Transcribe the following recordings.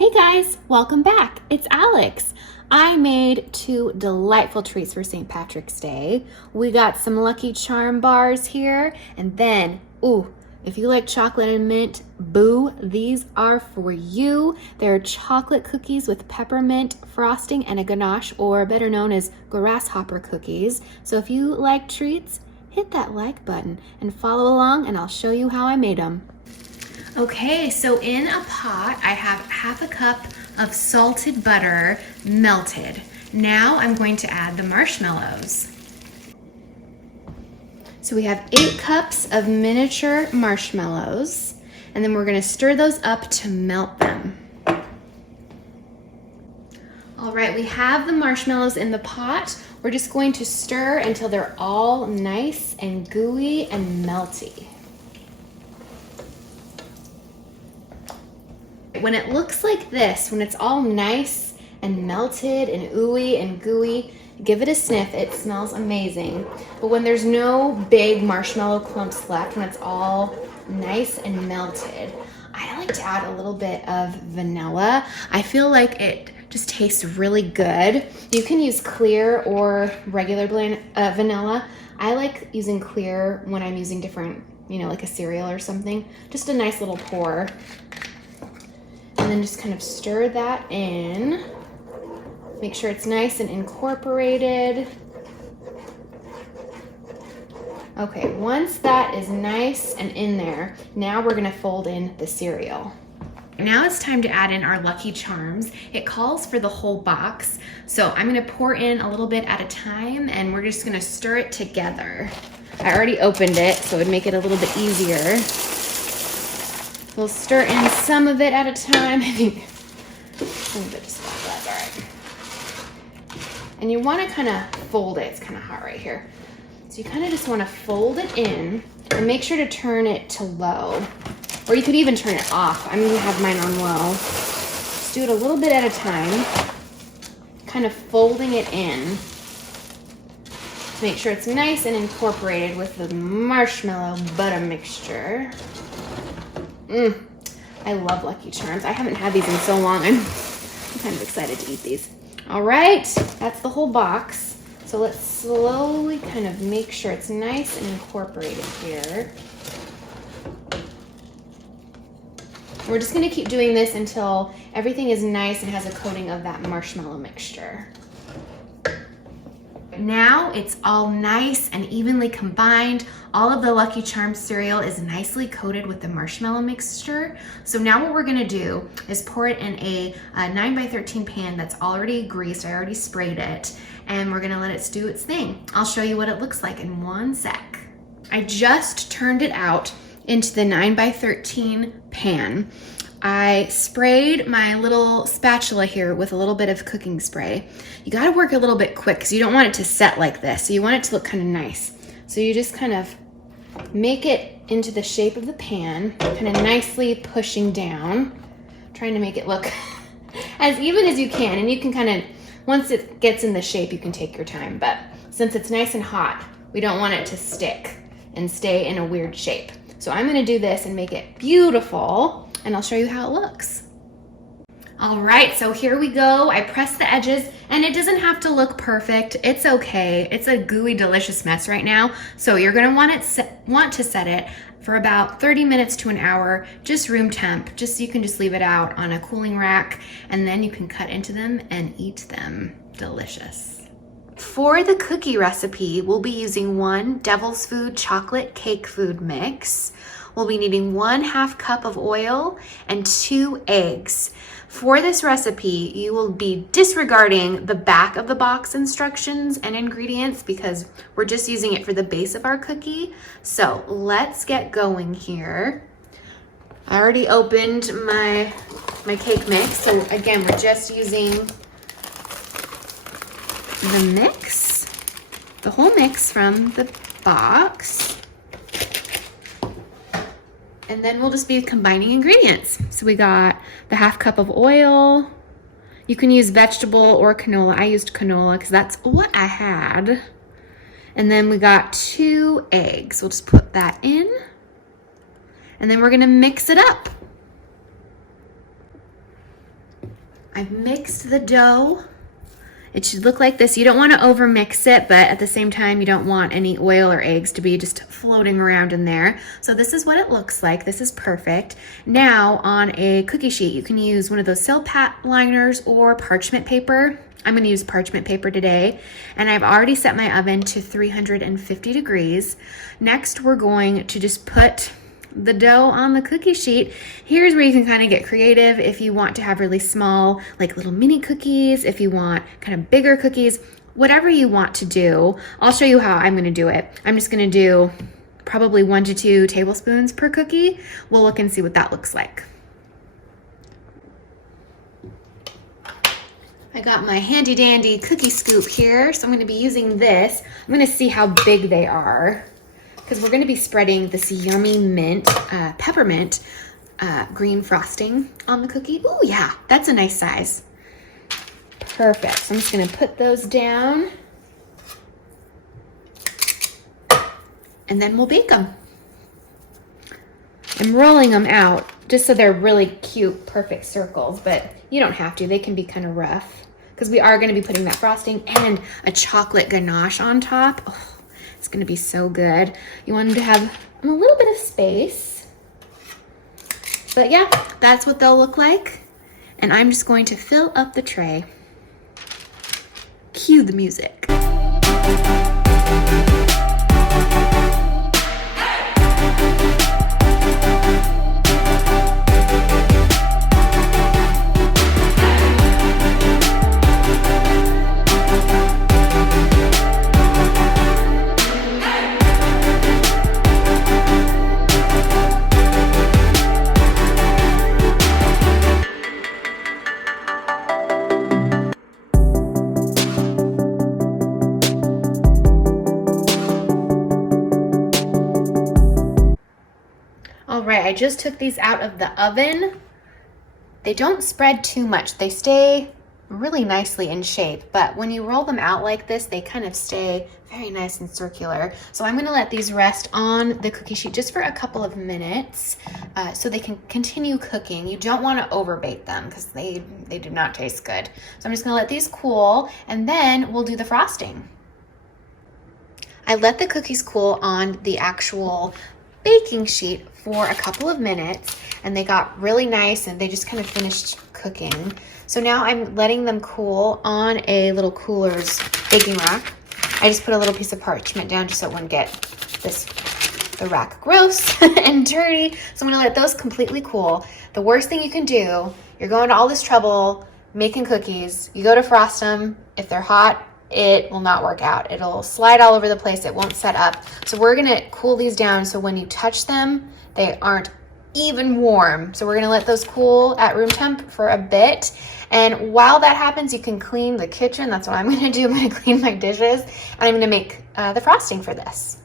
Hey guys, welcome back. It's Alex. I made two delightful treats for St. Patrick's Day. We got some Lucky Charm bars here, and then, if you like chocolate and mint, boo, these are for you. They're chocolate cookies with peppermint frosting and a ganache, or better known as Grasshopper Cookies. So if you like treats, hit that like button and follow along, and I'll show you how I made them. Okay, so in a pot, I have half a cup of salted butter melted. Now I'm going to add the marshmallows. So we have 8 cups of miniature marshmallows, and then we're gonna stir those up to melt them. All right, we have the marshmallows in the pot. We're just going to stir until they're all nice and gooey and melty. When it looks like this, when it's all nice and melted and ooey and gooey, give it a sniff. It smells amazing. But when there's no big marshmallow clumps left, when it's all nice and melted, I like to add a little bit of vanilla. I feel like it just tastes really good. You can use clear or regular vanilla. I like using clear when I'm using different, like a cereal or something. Just a nice little pour. And then just kind of stir that in. Make sure it's nice and incorporated. Okay, once that is nice and in there, now we're gonna fold in the cereal. Now it's time to add in our Lucky Charms. It calls for the whole box, so I'm gonna pour in a little bit at a time, and we're just gonna stir it together. I already opened it, so it would make it a little bit easier. We'll stir in some of it at a time. I think some of it just got that, all right. And you want to kind of fold it. It's kind of hot right here. So you kind of just want to fold it in and make sure to turn it to low. Or you could even turn it off. I'm going to have mine on low. Just do it a little bit at a time. Kind of folding it in. Make sure it's nice and incorporated with the marshmallow butter mixture. I love Lucky Charms. I haven't had these in so long. I'm kind of excited to eat these. All right, that's the whole box. So let's slowly kind of make sure it's nice and incorporated here. We're just gonna keep doing this until everything is nice and has a coating of that marshmallow mixture. Now it's all nice and evenly combined. All of the Lucky Charms cereal is nicely coated with the marshmallow mixture. So now what we're gonna do is pour it in a 9x13 pan that's already greased. I already sprayed it, and we're gonna let it do its thing. I'll show you what it looks like in one sec. I just turned it out into the 9x13 pan. I sprayed my little spatula here with a little bit of cooking spray. You gotta work a little bit quick because you don't want it to set like this. So you want it to look kind of nice. So you just kind of make it into the shape of the pan, kind of nicely pushing down, trying to make it look as even as you can. And you can kind of, once it gets in the shape, you can take your time. But since it's nice and hot, we don't want it to stick and stay in a weird shape. So I'm gonna do this and make it beautiful, and I'll show you how it looks. All right, so here we go. I pressed the edges, and it doesn't have to look perfect. It's okay. It's a gooey, delicious mess right now. So you're gonna want to set it for about 30 minutes to an hour, just room temp. You can just leave it out on a cooling rack, and then you can cut into them and eat them. Delicious. For the cookie recipe, we'll be using 1 Devil's Food chocolate cake food mix. We'll be needing 1/2 cup of oil and 2 eggs. For this recipe, you will be disregarding the back of the box instructions and ingredients because we're just using it for the base of our cookie. So let's get going here. I already opened my cake mix. So again, we're just using the mix, the whole mix from the box. And then we'll just be combining ingredients. So we got the 1/2 cup of oil. You can use vegetable or canola. I used canola because that's what I had. And then we got 2 eggs. We'll just put that in. And then we're gonna mix it up. I've mixed the dough. It should look like this. You don't want to over mix it, but at the same time, you don't want any oil or eggs to be just floating around in there. So this is what it looks like. This is perfect. Now on a cookie sheet, you can use one of those Silpat liners or parchment paper. I'm going to use parchment paper today, and I've already set my oven to 350 degrees. Next, we're going to just put the dough on the cookie sheet. Here's where you can kind of get creative if you want to have really small, like little mini cookies, if you want kind of bigger cookies, whatever you want to do. I'll show you how I'm going to do it. I'm just going to do probably 1 to 2 tablespoons per cookie. We'll look and see what that looks like. I got my handy dandy cookie scoop here, so I'm going to be using this. I'm going to see how big they are, because we're going to be spreading this yummy mint, peppermint green frosting on the cookie. Oh yeah, that's a nice size. Perfect. So I'm just going to put those down, and then we'll bake them. I'm rolling them out just so they're really cute, perfect circles, but you don't have to. They can be kind of rough, because we are going to be putting that frosting and a chocolate ganache on top. Oh, it's going to be so good. You want them to have a little bit of space. But yeah, that's what they'll look like. And I'm just going to fill up the tray. Cue the music. All right, I just took these out of the oven. They don't spread too much. They stay really nicely in shape, but when you roll them out like this, they kind of stay very nice and circular. So I'm gonna let these rest on the cookie sheet just for a couple of minutes so they can continue cooking. You don't wanna overbake them because they do not taste good. So I'm just gonna let these cool, and then we'll do the frosting. I let the cookies cool on the actual baking sheet for a couple of minutes, and they got really nice and they just kind of finished cooking. So now I'm letting them cool on a little cooler's baking rack. I just put a little piece of parchment down just so it wouldn't get the rack gross and dirty. So I'm gonna let those completely cool. The worst thing you can do, you're going to all this trouble making cookies, you go to frost them, if they're hot, it will not work out. It'll slide all over the place. It won't set up. So we're gonna cool these down so when you touch them, they aren't even warm. So we're gonna let those cool at room temp for a bit. And while that happens, you can clean the kitchen. That's what I'm gonna do. I'm gonna clean my dishes, and I'm gonna make the frosting for this.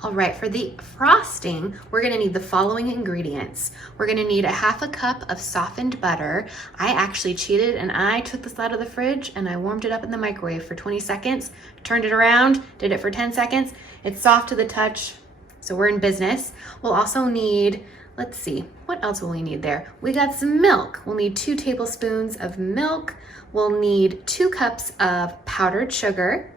All right, for the frosting, we're gonna need the following ingredients. We're gonna need a 1/2 cup of softened butter. I actually cheated and I took this out of the fridge and I warmed it up in the microwave for 20 seconds, turned it around, did it for 10 seconds. It's soft to the touch, so we're in business. We'll also need, let's see, what else will we need there? We got some milk. We'll need 2 tablespoons of milk. We'll need 2 cups of powdered sugar.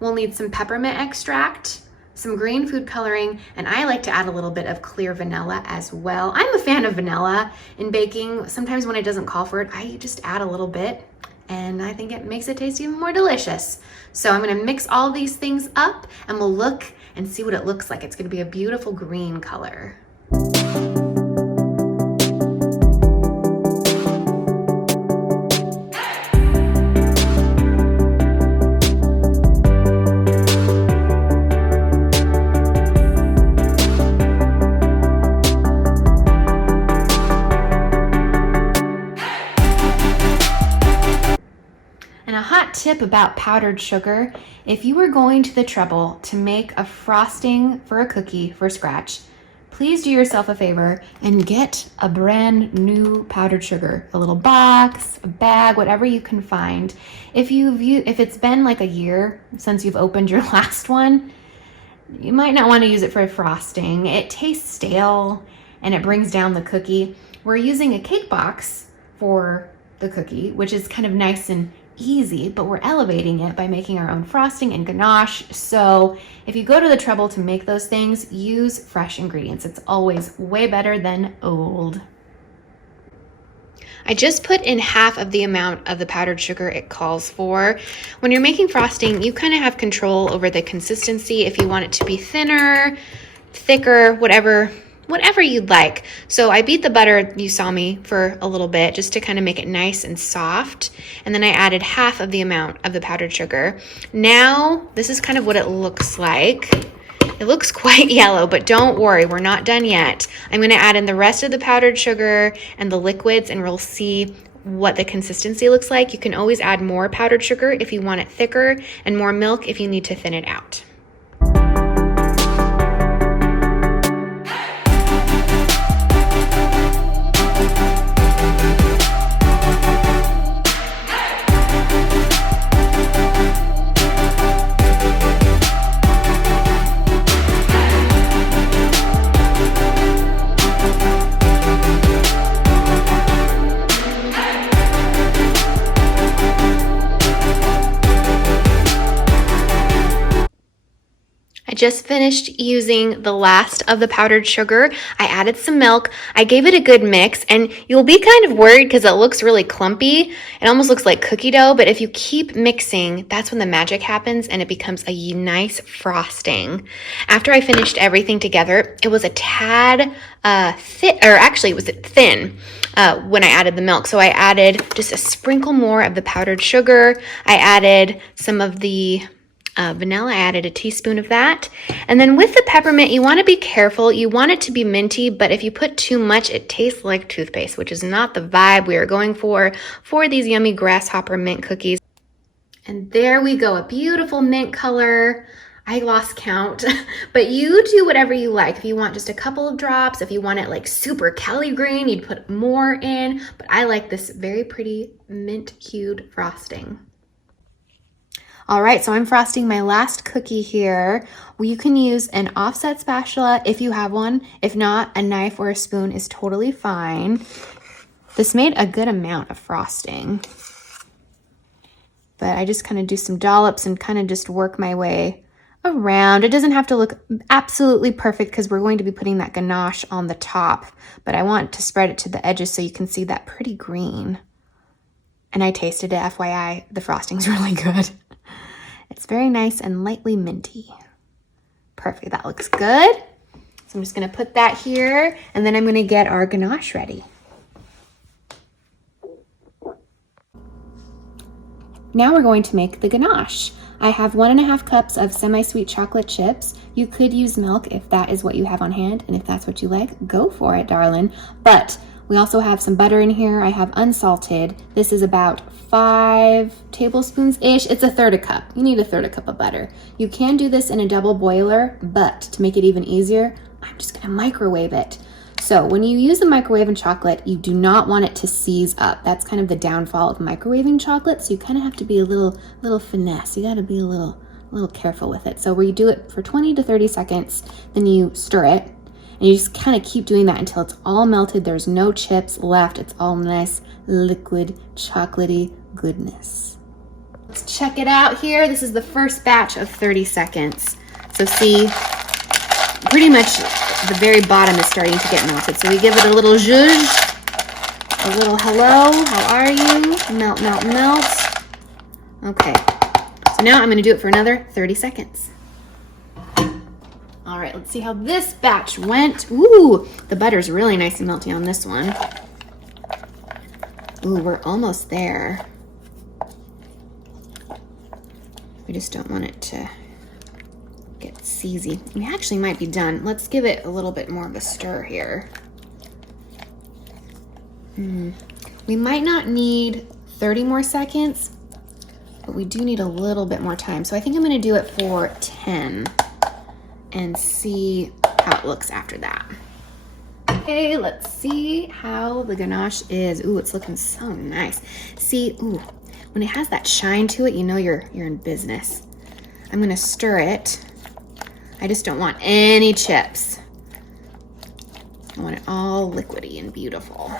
We'll need some peppermint extract, some green food coloring, and I like to add a little bit of clear vanilla as well. I'm a fan of vanilla in baking. Sometimes when it doesn't call for it, I just add a little bit, and I think it makes it taste even more delicious. So I'm gonna mix all these things up, and we'll look and see what it looks like. It's gonna be a beautiful green color. And a hot tip about powdered sugar, if you are going to the trouble to make a frosting for a cookie for scratch, please do yourself a favor and get a brand new powdered sugar, a little box, a bag, whatever you can find. If it's been like a year since you've opened your last one, you might not want to use it for frosting. It tastes stale and it brings down the cookie. We're using a cake box for the cookie, which is kind of nice and easy, but we're elevating it by making our own frosting and ganache. So if you go to the trouble to make those things, use fresh ingredients. It's always way better than old. I just put in half of the amount of the powdered sugar it calls for. When you're making frosting, you kind of have control over the consistency if you want it to be thinner, thicker, whatever you'd like. So I beat the butter, you saw me, for a little bit just to kind of make it nice and soft. And then I added half of the amount of the powdered sugar. Now, this is kind of what it looks like. It looks quite yellow, but don't worry, we're not done yet. I'm gonna add in the rest of the powdered sugar and the liquids, and we'll see what the consistency looks like. You can always add more powdered sugar if you want it thicker, and more milk if you need to thin it out. Just finished using the last of the powdered sugar. I added some milk. I gave it a good mix, and you'll be kind of worried because it looks really clumpy. It almost looks like cookie dough, but if you keep mixing, that's when the magic happens and it becomes a nice frosting. After I finished everything together, it was a tad it was thin when I added the milk. So I added just a sprinkle more of the powdered sugar. I added some of the vanilla. I added a teaspoon of that. And then with the peppermint, you want to be careful. You want it to be minty, but if you put too much, it tastes like toothpaste, which is not the vibe we are going for these yummy grasshopper mint cookies. And there we go, a beautiful mint color. I lost count, but you do whatever you like. If you want just a couple of drops, if you want it like super Kelly green, you'd put more in, but I like this very pretty mint hued frosting. All right, so I'm frosting my last cookie here. Well, you can use an offset spatula if you have one. If not, a knife or a spoon is totally fine. This made a good amount of frosting, but I just kind of do some dollops and kind of just work my way around. It doesn't have to look absolutely perfect because we're going to be putting that ganache on the top, but I want to spread it to the edges so you can see that pretty green. And I tasted it, FYI, the frosting's really good. It's very nice and lightly minty. Perfect, that looks good. So I'm just gonna put that here, and then I'm gonna get our ganache ready. Now we're going to make the ganache. I have 1.5 cups of semi-sweet chocolate chips. You could use milk if that is what you have on hand, and if that's what you like, go for it, darling. But we also have some butter in here. I have unsalted. This is about 5 tablespoons-ish. It's 1/3 cup. You need 1/3 cup of butter. You can do this in a double boiler, but to make it even easier, I'm just gonna microwave it. So when you use the microwave in chocolate, you do not want it to seize up. That's kind of the downfall of microwaving chocolate. So you kind of have to be a little finesse. You gotta be a little careful with it. So where you do it for 20 to 30 seconds, then you stir it, and you just kind of keep doing that until it's all melted. There's no chips left. It's all nice, liquid, chocolatey goodness. Let's check it out here. This is the first batch of 30 seconds. So see, pretty much the very bottom is starting to get melted. So we give it a little zhuzh, a little hello, how are you? Melt, melt, melt. Okay, so now I'm gonna do it for another 30 seconds. All right, let's see how this batch went. Ooh, the butter's really nice and melty on this one. Ooh, we're almost there. We just don't want it to get seasy. We actually might be done. Let's give it a little bit more of a stir here. We might not need 30 more seconds, but we do need a little bit more time. So I think I'm gonna do it for 10 and see how it looks after that. Okay, let's see how the ganache is. Ooh, it's looking so nice. See, ooh, when it has that shine to it, you know you're in business. I'm gonna stir it. I just don't want any chips. I want it all liquidy and beautiful.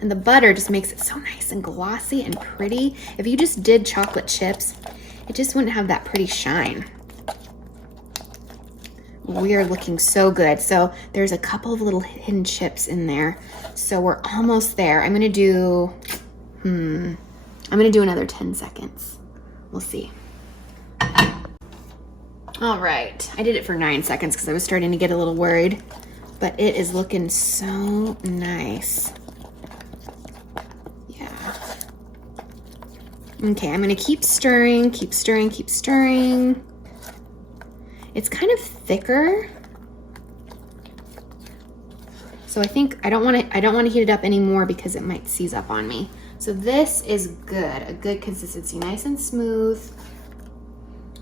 And the butter just makes it so nice and glossy and pretty. If you just did chocolate chips, it just wouldn't have that pretty shine. We are looking so good. So there's a couple of little hidden chips in there. So we're almost there. I'm gonna do another 10 seconds. We'll see. All right, I did it for 9 seconds because I was starting to get a little worried, but it is looking so nice. Yeah. Okay, I'm gonna keep stirring, keep stirring, keep stirring. It's kind of thicker. So I think I don't want to heat it up anymore because it might seize up on me. So this is good, a good consistency, nice and smooth.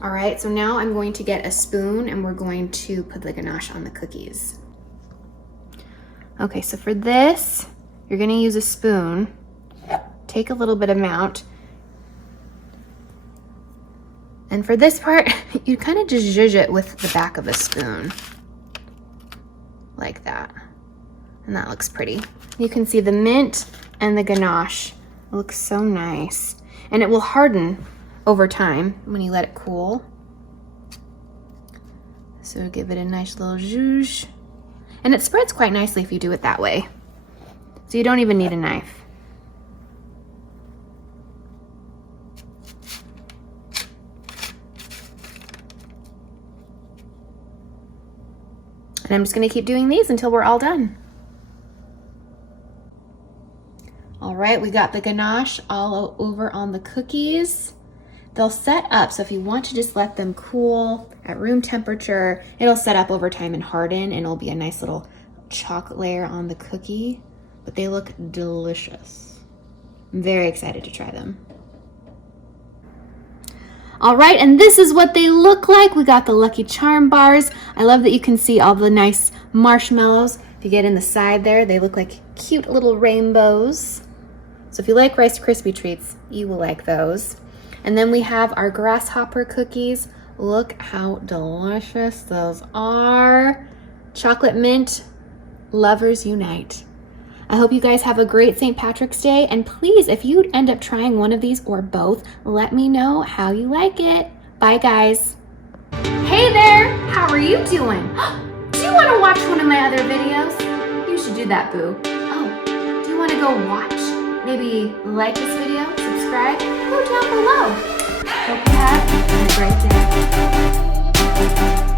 All right, so now I'm going to get a spoon and we're going to put the ganache on the cookies. Okay, so for this, you're gonna use a spoon. Take a little bit amount. And for this part, you kind of just zhuzh it with the back of a spoon. Like that. And that looks pretty. You can see the mint and the ganache. It looks so nice. And it will harden over time when you let it cool. So give it a nice little zhuzh. And it spreads quite nicely if you do it that way. So you don't even need a knife. And I'm just gonna keep doing these until we're all done. All right, we got the ganache all over on the cookies. They'll set up, so if you want to just let them cool at room temperature, it'll set up over time and harden, and it'll be a nice little chocolate layer on the cookie, but they look delicious. I'm very excited to try them. All right, and this is what they look like. We got the Lucky Charm bars. I love that you can see all the nice marshmallows. If you get in the side there, they look like cute little rainbows. So if you like Rice Krispie treats, you will like those. And then we have our Grasshopper cookies. Look how delicious those are. Chocolate mint, lovers unite. I hope you guys have a great St. Patrick's Day, and please, if you end up trying one of these or both, let me know how you like it. Bye, guys. Hey there, how are you doing? Do you want to watch one of my other videos? You should do that, boo. Oh, do you want to go watch? Maybe like this video, subscribe, go down below. Hope you have a great day.